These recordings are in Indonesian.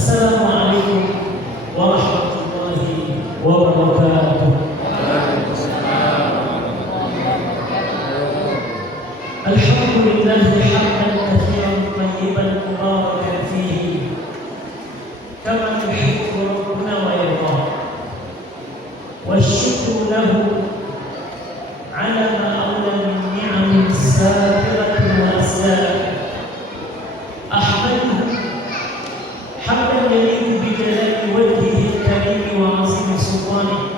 Assalamualaikum warahmatullahi wabarakatuh. Alhamdulillahi hamdan katsiran tayyiban mubarakan fihi kama yuhibbu rabbuna wa yarda. Wasyukru lahu ala ma awla min ni'amin sabiqatin wa aslam. Ahmaduhu hamdan yaliqu bi jalali wajhihi al-karim wa 'azimi sultanihi.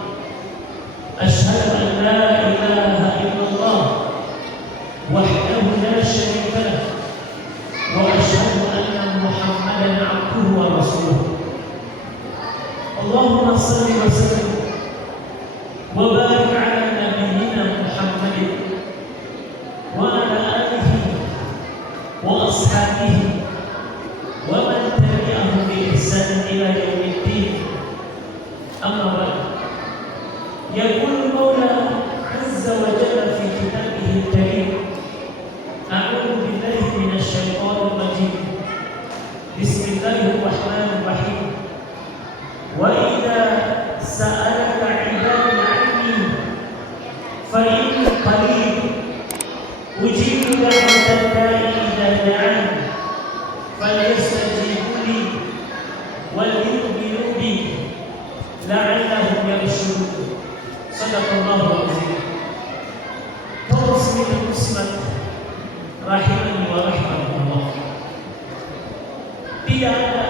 Asyhadu an la ilaha illallah wahdahu la syarika lah wa asyhadu anna Muhammadan 'abduhu wa rasuluh. Allahumma shalli wa sallim wa barik 'ala nabiyyina Muhammadin wa 'ala alihi wa ashabihi wa man tabi'ahum bi ihsan ila yaumiddin. Amma ba'd. Yaqulu Maula 'azza wa jalla fi kitabihi al-karim. A'udzu billahi minasy syaithanir rajim. Bismillahirrahmanirrahim. Wa idza sa'alaka 'ibadi 'anni fa inni qarib ujibu da'watad da'i idza da'an falyastajibu li wal yu'minu bi la'allahum yarshudun. Sadaqallahu azim. Kaum muslimin muslimat rahimani wa rahimakumullah. Tidak ada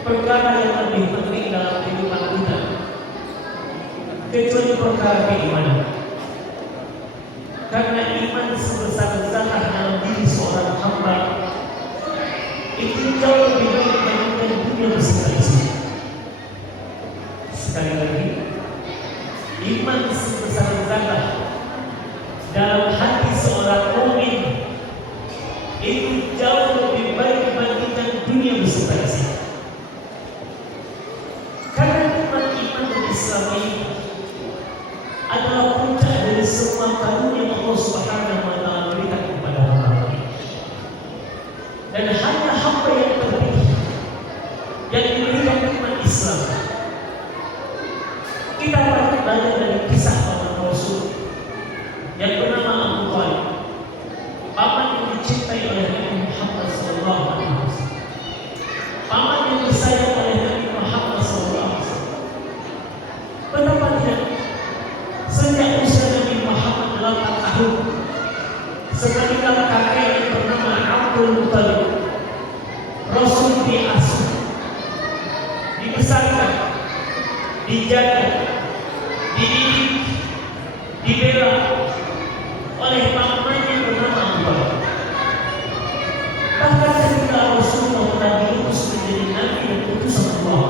perkara yang lebih penting dalam kehidupan kita kecuali perkara keimanan. Karena iman sebesar-besarnya dalam diri seorang hamba itu jauh lebih baik dibandingkan dunia beserta isinya. Sekali lagi, iman sebesar-besarnya dalam hati seorang mukmin itu jauh lebih baik dibandingkan dunia beserta isinya. Karena iman dan Islam ini adalah puncak dari semua karunia yang Allah Subhanahu wa taala berikan kepada hamba. Dan hanya hamba yang terpilih yang diberikan iman Islam. Kita belajar dari kisah paman Rasul yang bernama Abu Thalib, paman yang dicintai oleh Nabi Muhammad SAW, paman yang disayang oleh Nabi Muhammad SAW. Betapa tidak, sejak usia Nabi Muhammad 8 tahun, seketika kakek yang bernama Abdul Muttalib, Rasul diasuh, dibesarkan, dijaga, dididik, dibela oleh pamannya yang bernama Abu Thalib. Bahkan ketika Rasulullah telah diutus menjadi nabi dan utusan Allah,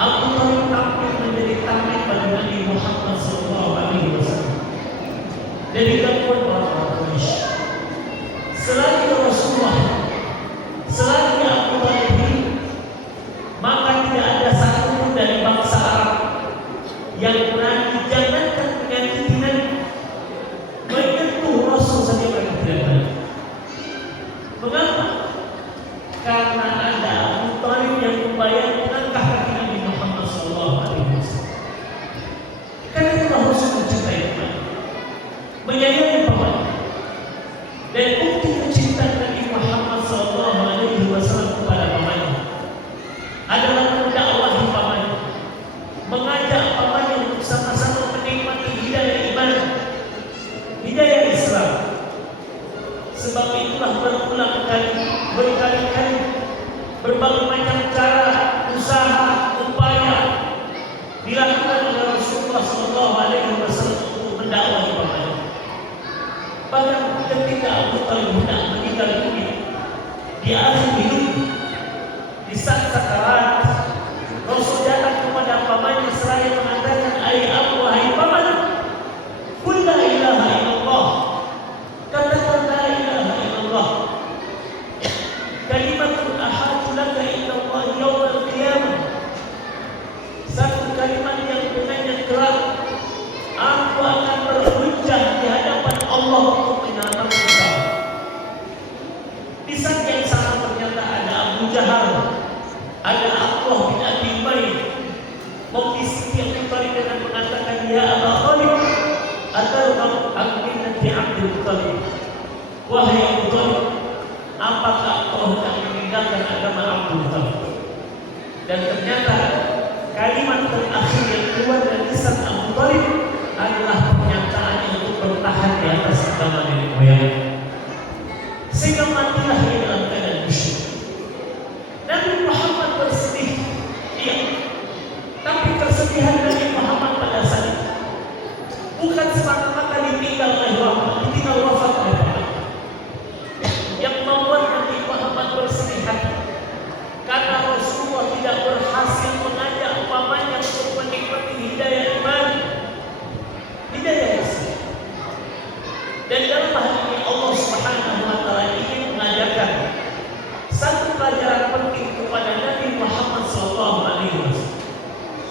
Abu Thalib tampil menjadi tameng pada Nabi Muhammad SAW dari gangguan orang-orang Quraisy. Selagi Rasulullah, selagi Abu Thalib hidup, maka tidak ada satupun dari bangsa Arab yang berani, jangankan menyakiti Nabi, menyentuh Rasul saja mereka tidak berani. Mengapa? Karena ada Abu Thalib yang membayar langkah kaki Nabi Muhammad SAW. Karena itu Rasul mencintai paman, menyayangi paman, dan bukti kecintaan Nabi Muhammad SAW kepada pamannya adalah mendakwahi pamannya, mengajak pamannya untuk sama-sama menikmati hidayah iman, hidayah Islam. Sebab itulah berkali-kali berbagai macam cara, usaha, upaya dilakukan oleh Rasulullah SAW untuk mendakwahi pamannya. Bahkan ketika Abu Thalib hendak meninggal dunia di akhir hidup, di saat sakarat, Rasul datang kepada pamannya seraya mengatakan, wahai paman, qul la ilaha illallah, katakan la ilaha illallah, kalimatun ahadu laka illallah yawmal qiyamah, satu kalimat yang dengannya kelak aku akan berhujjah di hadapan Allah untuk menyelamatkan engkau. Di saat yang sama ternyata wahai Abu Thalib, apakah kau hendak meninggalkan agama Abdul Muthalib? Dan ternyata kalimat terakhir yang keluar dari lisan Abu Thalib adalah pernyataannya untuk bertahan di atas agama nenek moyang, sehingga matilah ia dalam keadaan musyrik. Nabi Muhammad bersedih, iya, tapi kesedihan Nabi Muhammad pada saat itu bukan semata-mata ditinggal wafat oleh Muhammad. Yang membuat Nabi Muhammad bersedih hati karena Rasulullah tidak berhasil mengajak umpamanya untuk menikmati hidayah iman, hidayah Islam. Dan dalam hal ini Allah Subhanahu wa taala ingin mengajarkan satu pelajaran penting kepada Nabi Muhammad SAW.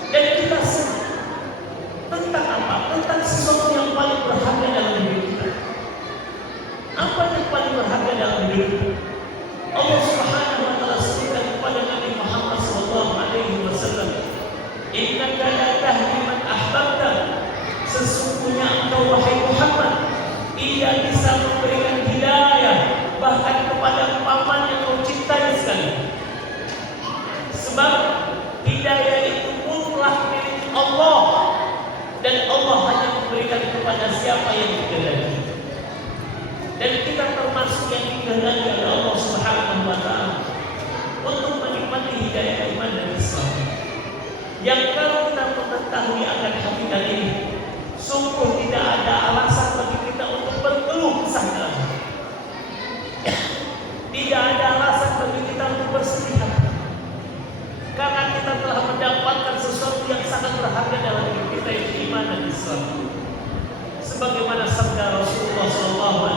Dan kita semua tentang apa? Tentang sesuatu yang paling berharga dalam hidup kita. Apa yang paling berharga dalam hidup kita? Allah Subhanahu wa taala sebutkan kepada Nabi Muhammad SAW, "Innaka la tahdi man ahbabta." Sesungguhnya engkau wahai Muhammad tidak bisa memberikan hidayah bahkan kepada paman yang kau cintai sekali. Sebab hidayah itu mutlak milik Allah dan Allah hanya memberikan kepada siapa yang dikehendaki. Dan kita termasuk yang dikehendaki oleh Allah Subhanahu wa taala untuk menikmati hidayah iman dan Islam. Yang kalau kita mengetahui akan hakikat ini, sungguh tidak ada alasan bagi kita untuk berkeluh kesah dalam hidup. Tidak ada alasan bagi kita untuk bersedih hati, karena kita telah mendapatkan sesuatu yang sangat berharga dalam hidup kita, yaitu iman dan Islam. Sebagaimana sabda Rasulullah SAW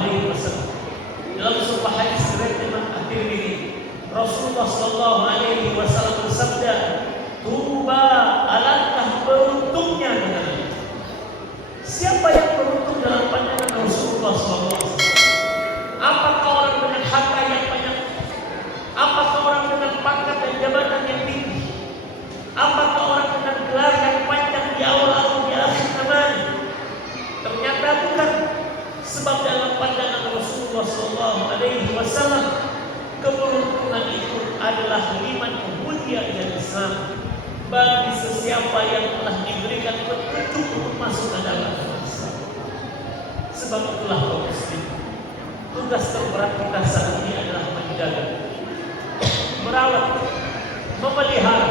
dalam sebuah hadis riwayat Imam At-Tirmidzi, Rasulullah SAW bersabda, "Tuba, alangkah beruntungnya." Siapa yang beruntung dalam pandangan Rasulullah SAW? Apakah orang dengan harta yang banyak? Apakah orang dengan pangkat dan jabatan yang tinggi? Apakah orang dengan gelar yang panjang di awal atau di akhir namanya? Ternyata bukan. Sebab dalam pandangan Rasulullah SAW, keberuntungan itu adalah liman ubudiyah dan Islam bagi sesiapa yang telah diberikan petunjuk untuk masuk ke dalam Islam. Sebab itulah kaum muslim, tugas terberat kita saat ini adalah menjaga, merawat, memelihara,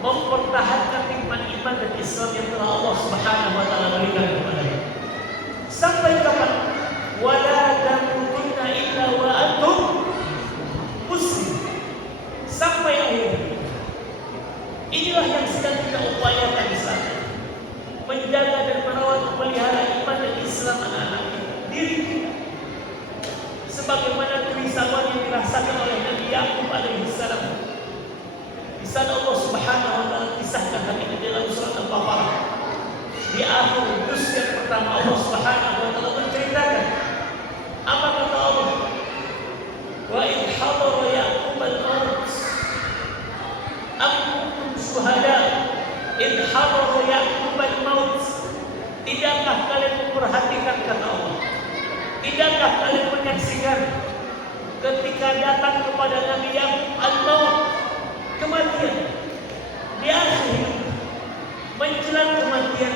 mempertahankan nikmat iman dan Islam yang telah Allah Subhanahu wa taala berikan kepada kita. Sampai kapan? Wala tamutunna illa wa antum muslim. Sampai akhir. Inilah yang sedang kita upayakan di sana. Menjaga dan merawat, memelihara iman dan Islam anak-anak kita, diri kita. Sebagaimana kerisauan yang dirasakan oleh Nabi Yakub alaihissalam. Di sana Allah Subhanahu wa taala kisahkan hal ini dalam surat Al-Baqarah. Di akhir juz yang pertama Allah Subhanahu wa taala menceritakan apa kata Allah? Wa idh hadara Yaqub al-maut am kuntum syuhada idh hadara Yaqub al-maut. Tidakkah kalian memperhatikan kata Allah? Tidakkah kalian menyaksikan ketika datang kepada Nabi Yakub al-maut, kematian di akhir hidup, menjelang kematian?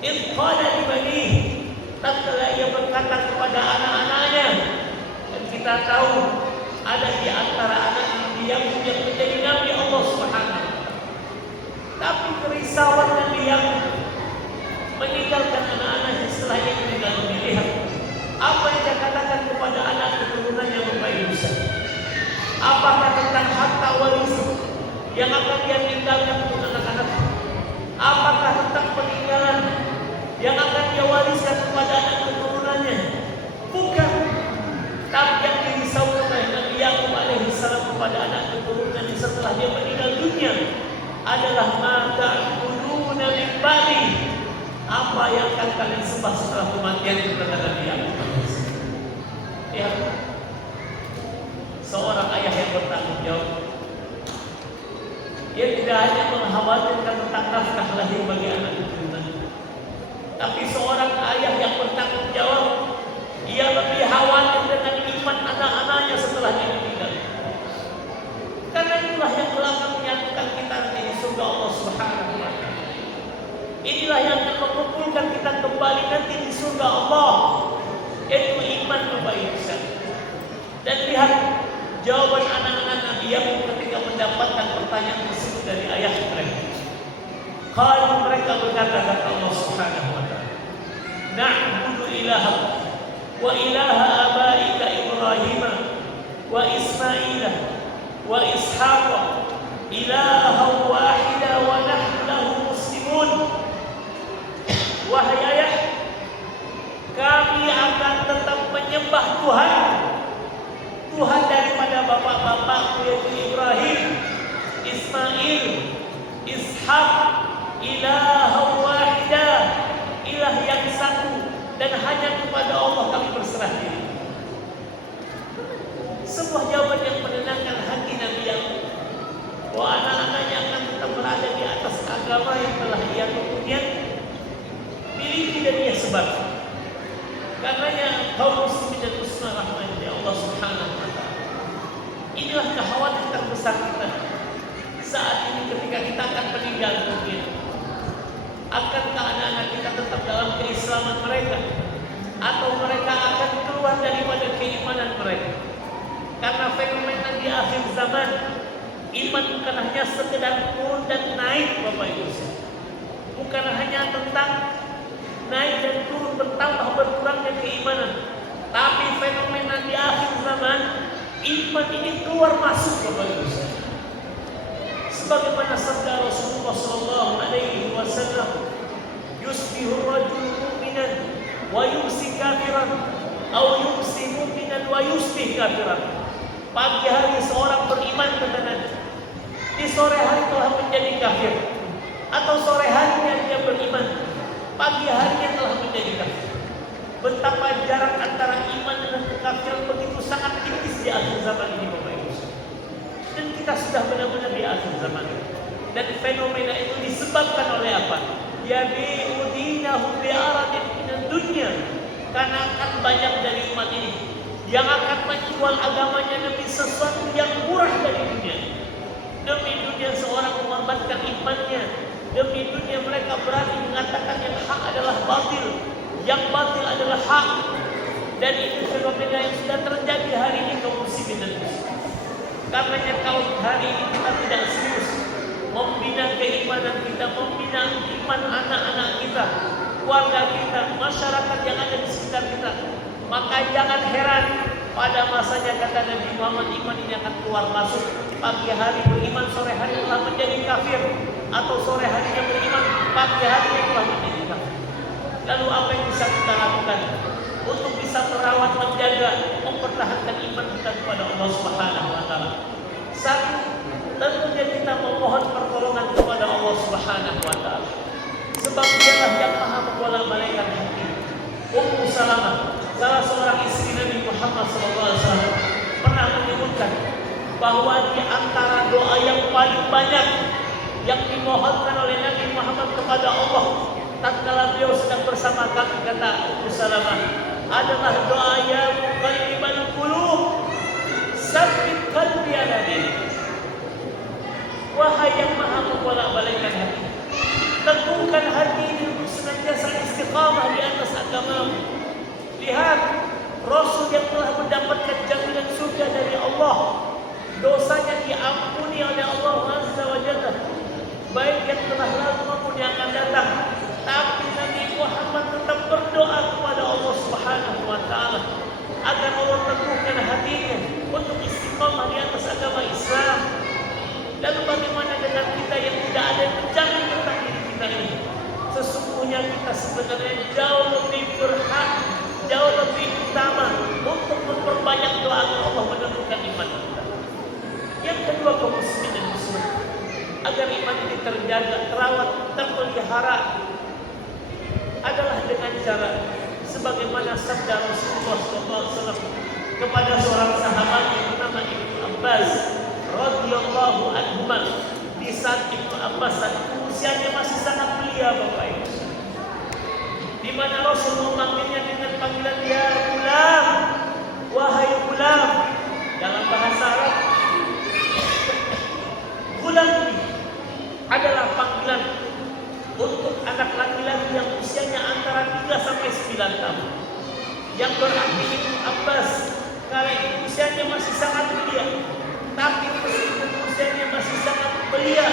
Idh qala li banihi, tatkala ia berkata kepada anak-anaknya, dan kita tahu ada di antara anak Nabi Yakub yang menjadi Nabi Allah Subhanahu. Tapi kerisauan Nabi Yakub meninggalkan anak-anaknya setelah ia meninggal dunia. Lihat apa yang dia katakan kepada anak keturunannya Bapak Ibu. Apakah tentang harta warisan yang akan dia tinggalkan untuk anak-anak? Apakah tentang peninggalan yang akan dia wariskan kepada anak keturunannya? Bukan. Tapi yang dirisaukan oleh Nabi Yakub alaihissalam kepada anak keturunannya setelah dia meninggal dunia adalah mata quluna min ba'di. Apa yang akan kalian sembah setelah kematian kepada Nabi Yakub alaihissalam? Ya, seorang ayah yang bertanggung jawab. Ia tidak hanya mengkhawatirkan tentang nafkah lahir bagi anak keturunannya, tapi seorang ayah yang bertanggung jawab, ia lebih khawatir Inilah yang akan mengumpulkan kita kembali nanti di surga Allah, yaitu iman Bapak Ibu sekalian. Dan lihat jawaban anak-anak Nabi Yakub ketika mendapatkan pertanyaan tersebut dari ayah mereka. Kalau mereka berkata kata Allah Subhanahu wa taala, "Na'budu ilahak wa ilaha abaika Ibrahim wa Ismail wa Ishaq ilahan wahida wa nahnu lahu muslimun." Wahai ayah, kami akan tetap menyembah Tuhan daripada bapak-bapakku, yaitu Ibrahim, Ismail, Ishak, ilahan wahida, ilah yang satu, dan hanya kepada Allah kami berserah diri. Sebuah jawaban yang menenangkan hati Nabi Yakub, bahwa anak-anaknya akan tetap berada di atas agama yang telah ia kemudian miliki dan ia sebar. Karenanya kaum muslimin dan muslimat rahmati Allah Subhanahu wa taala, inilah kekhawatiran terbesar kita saat ini ketika kita akan meninggal dunia. Akankah anak-anak kita tetap dalam keislaman mereka, atau mereka akan keluar daripada keimanan mereka? Karena fenomena di akhir zaman, iman bukan hanya sekedar turun dan naik Bapak Ibu. Bukan hanya tentang naik dan turun, bertambah berkurangnya keimanan, tapi fenomena di akhir zaman, iman ini keluar masuk Bapak Ibu. Sebagaimana sabda Rasulullah sallallahu alaihi wasallam, "Yusbihu rajul mu'minan wa yumsi kafiran, atau yumsi mu'minan wa yusbih kafiran." Pagi hari seorang beriman kata Nabi, di sore hari telah menjadi kafir, atau sore harinya dia beriman, pagi harinya telah menjadi kafir. Betapa jarak antara iman dengan kekafiran begitu sangat tipis di akhir zaman ini Bapak Ibu. Dan kita sudah benar-benar di akhir zaman. Dan fenomena itu disebabkan oleh apa? Yabi'u dinahu bi'aradin minad dunya. Karena akan banyak dari umat ini yang akan menjual agamanya demi sesuatu yang murah dari dunia. Demi dunia seorang mengorbankan imannya. Demi dunia mereka berani mengatakan yang hak adalah batil, yang batil adalah hak. Dan itu fenomena yang sudah terjadi hari ini kaum muslimin dan muslimat. Karenanya kalau hari ini kita tidak serius membina keimanan kita, membina iman anak-anak kita, keluarga kita, masyarakat yang ada di sekitar kita, maka jangan heran pada masanya kata Nabi Muhammad, iman ini akan keluar masuk. Pagi hari beriman, sore hari telah menjadi kafir, atau sore harinya beriman, pagi harinya telah menjadi kafir. Lalu apa yang bisa kita lakukan untuk bisa merawat, menjaga, mempertahankan iman kita kepada Allah Subhanahu wa taala? Satu, tentunya kita memohon pertolongan kepada Allah Subhanahu wa taala. Sebab Dialah yang Maha membolak-balikkan hati. Ummu Salamah, salah seorang istri Nabi Muhammad SAW, pernah menyebutkan bahwa di antara doa yang paling banyak yang dimohonkan oleh Nabi Muhammad kepada Allah tatkala beliau sedang bersama kami, kata Ummu Salamah, adalah doa ya muqallibal qulub, sabbit qalbi ala dinik. Wahai yang Maha membolak-balikkan hati, teguhkan hati ini untuk senantiasa istiqamah di atas agama. Lihat Rasul yang telah mendapatkan jaminan surga dari Allah, dosanya diampuni oleh Allah Azza wa Jalla, baik yang telah lalu maupun yang akan datang. Tapi Nabi Muhammad tetap berdoa kepada Allah Subhanahu wa taala agar Allah teguhkan hatinya untuk istiqamah di atas agama Islam. Lalu bagaimana dengan kita yang tidak ada yang menjamin tentang diri kita ini? Sesungguhnya kita sebenarnya jauh lebih berhak, jauh lebih utama untuk memperbanyak doa agar Allah meneguhkan iman kita. Yang kedua, kaum muslimin dan muslimat, agar iman ini terjaga, terawat, terpelihara, adalah dengan cara sebagaimana sabda Rasulullah SAW kepada seorang sahabat yang bernama Ibnu Abbas radhiyallahu anhu. Di saat Ibnu Abbas usianya masih sangat belia Bapak Ibu, di mana Rasul memanggilnya dengan panggilan ya gulam, wahai gulam. Dalam bahasa Arab, gulam ini adalah panggilan untuk anak berarti Ibnu Abbas kali usianya masih sangat belia, tapi meskipun usianya masih sangat belia,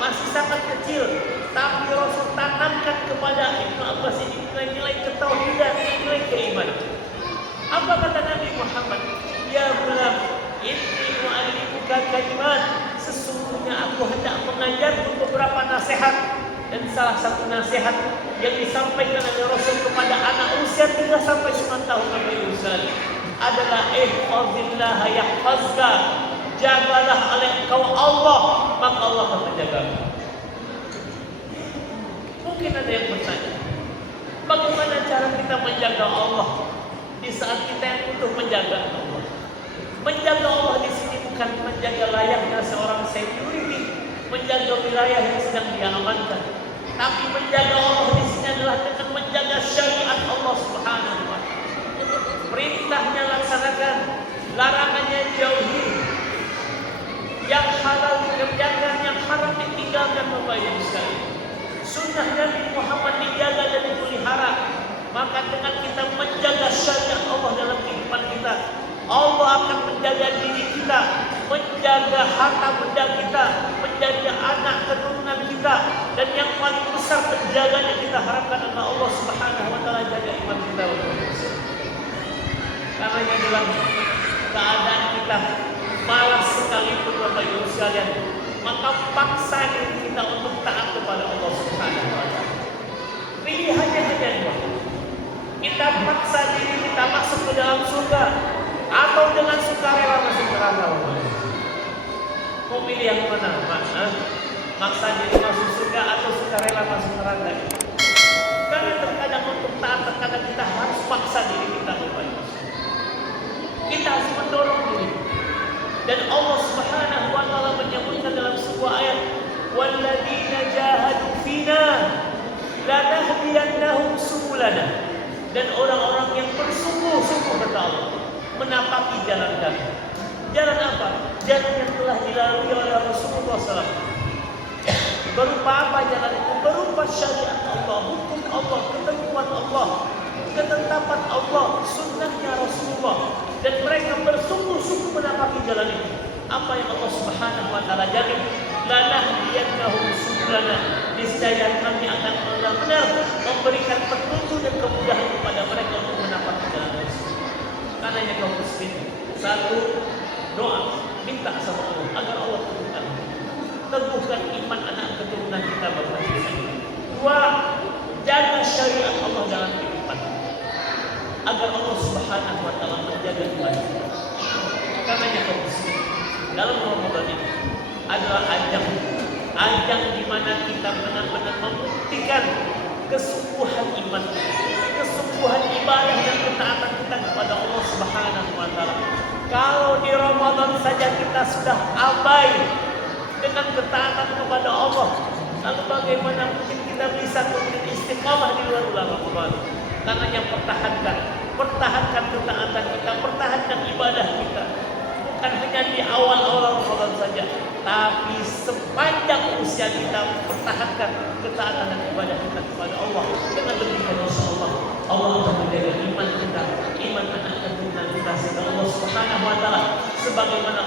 masih sangat kecil, tapi Rasul tanamkan kepada Ibnu Abbas ini nilai-nilai ketauhidan, nilai keimanan. Apa kata Nabi Muhammad? Ya gulam, inni mu'allimuka kalimat. Sesungguhnya aku hendak mengajarmu beberapa nasihat. Dan salah satu nasihat yang disampaikan oleh Rasul kepada anak usia 3 sampai 9 tahun Nabi Muhammad adalah ihfazillah yahfazka. Jagalah oleh engkau Allah, maka Allah akan menjagamu. Mungkin ada yang bertanya, bagaimana cara kita menjaga Allah di saat kita yang butuh menjaga Allah? Menjaga Allah di sini bukan menjaga layaknya seorang security, menjaga wilayah yang sedang dia amankan, tapi menjaga Allah di sini adalah dengan menjaga syariat Allah Subhanahu wa Ta'ala. Perintahnya laksanakan, larangannya jauhi, yang halal dikerjakan, yang haram ditinggalkan. Bapak Ibu sekalian, sunnah Nabi Muhammad dijaga dan dipelihara. Maka dengan kita menjaga syariat Allah dalam kehidupan kita, Allah akan menjaga diri kita, menjaga harta benda kita, menjaga anak keturunan kita, dan yang paling besar penjaganya kita harapkan adalah Allah Subhanahu wa Ta'ala jaga iman kita. Karena dalam keadaan kita malas sekalipun Bapak Ibu sekalian, maka paksa diri kita untuk taat kepada Allah Subhanahu wa Ta'ala. Pilihannya hanya dua. Kita paksa diri kita masuk ke dalam surga, atau dengan sukarela masuk neraka. Mau pilih yang mana? Maksa diri masuk surga atau sukarela masuk neraka? Karena terkadang untuk taat, terkadang kita harus paksa diri kita. Kita harus mendorong diri. Dan Allah Subhanahu wa Ta'ala menyebutkan dalam sebuah ayat, walladzina jahadu fina lanahdiyannahum subulana. Dan orang-orang yang bersungguh-sungguh kata Allah menapaki jalan kami. Jalan apa? Jalan yang telah dilalui oleh Rasulullah SAW. Berupa apa jalan itu? Berupa syariat Allah, hukum Allah, ketentuan Allah, ketetapan Allah, sunnahnya Rasulullah. Dan mereka bersungguh-sungguh menapaki jalan itu. Apa yang Allah Subhanahu wa Ta'ala jamin? Lanahdiyannahum subulana. Niscaya kami akan benar-benar memberikan petunjuk dan kemudahan kepada mereka untuk menapaki jalan itu. Karena yang kaum muslim, satu, doa, minta sama Allah agar Allah teguhkan iman anak keturunan kita Bapak Ibu. Dua, jaga syariat Allah dalam kehidupan agar Allah Subhanahu wa Ta'ala menjaga iman. Karena yang kaum muslim, dalam Ramadan ini adalah ajang di mana kita benar-benar membuktikan kesungguhan iman, kesungguhan ibadah dan ketaatan kita kepada Allah Subhanahu wa Ta'ala. Kalau di Ramadan saja kita sudah abai dengan ketaatan kepada Allah, lalu bagaimana mungkin kita bisa kemudian istiqamah di luar bulan Ramadan? Karena yang pertahankan ketaatan kita, pertahankan ibadah kita. Bukan hanya di awal-awal Ramadan saja, tapi sepanjang usia kita pertahankan ketaatan dan ibadah kita kepada Allah. Dengan demikian insyaallah Allah akan menjaga iman kita, iman anak keturunan kita, sehingga Allah Subhanahu wa Ta'ala sebagaimana